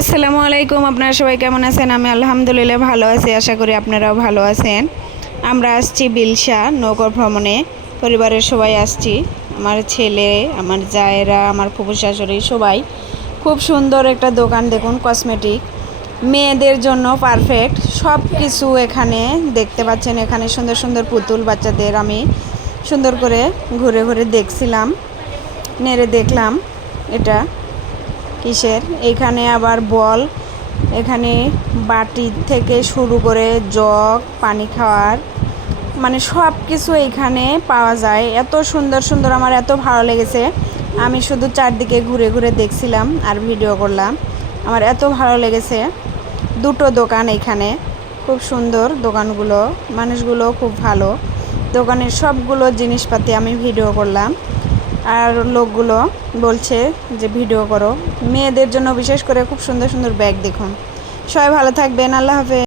আসসালামু আলাইকুম। আপনারা সবাই কেমন আছেন? আমি আলহামদুলিল্লাহ ভালো আছি, আশা করি আপনারাও ভালো আছেন। আমরা আসছি বিলশা নৌকা ভ্রমণে, পরিবারের সবাই আসছি, আমার ছেলে, আমার জায়েরা, আমার ফুফু শাশুড়ি সবাই। খুব সুন্দর একটা দোকান, দেখুন কসমেটিক, মেয়েদের জন্য পারফেক্ট সব কিছু এখানে দেখতে পাচ্ছেন। এখানে সুন্দর সুন্দর পুতুল বাচ্চাদের আমি সুন্দর করে ঘুরে ঘুরে দেখছিলাম, নেড়ে দেখলাম এটা কিসের। এখানে আবার বল, এখানে বাটি থেকে শুরু করে জগ, পানি খাওয়ার, মানে সব কিছু এইখানে পাওয়া যায়। এত সুন্দর সুন্দর, আমার এত ভালো লেগেছে। আমি শুধু চারদিকে ঘুরে ঘুরে দেখছিলাম আর ভিডিও করলাম, আমার এত ভালো লেগেছে। দুটো দোকান এখানে, খুব সুন্দর দোকানগুলো, মানুষগুলো খুব ভালো। দোকানের সবগুলো জিনিসপাতি আমি ভিডিও করলাম, আর লোকগুলো বলছে যে ভিডিও করো। মেয়েদের জন্য বিশেষ করে খুব সুন্দর সুন্দর ব্যাগ দেখুন। সবাই ভালো থাকবেন, আল্লাহ হাফেজ।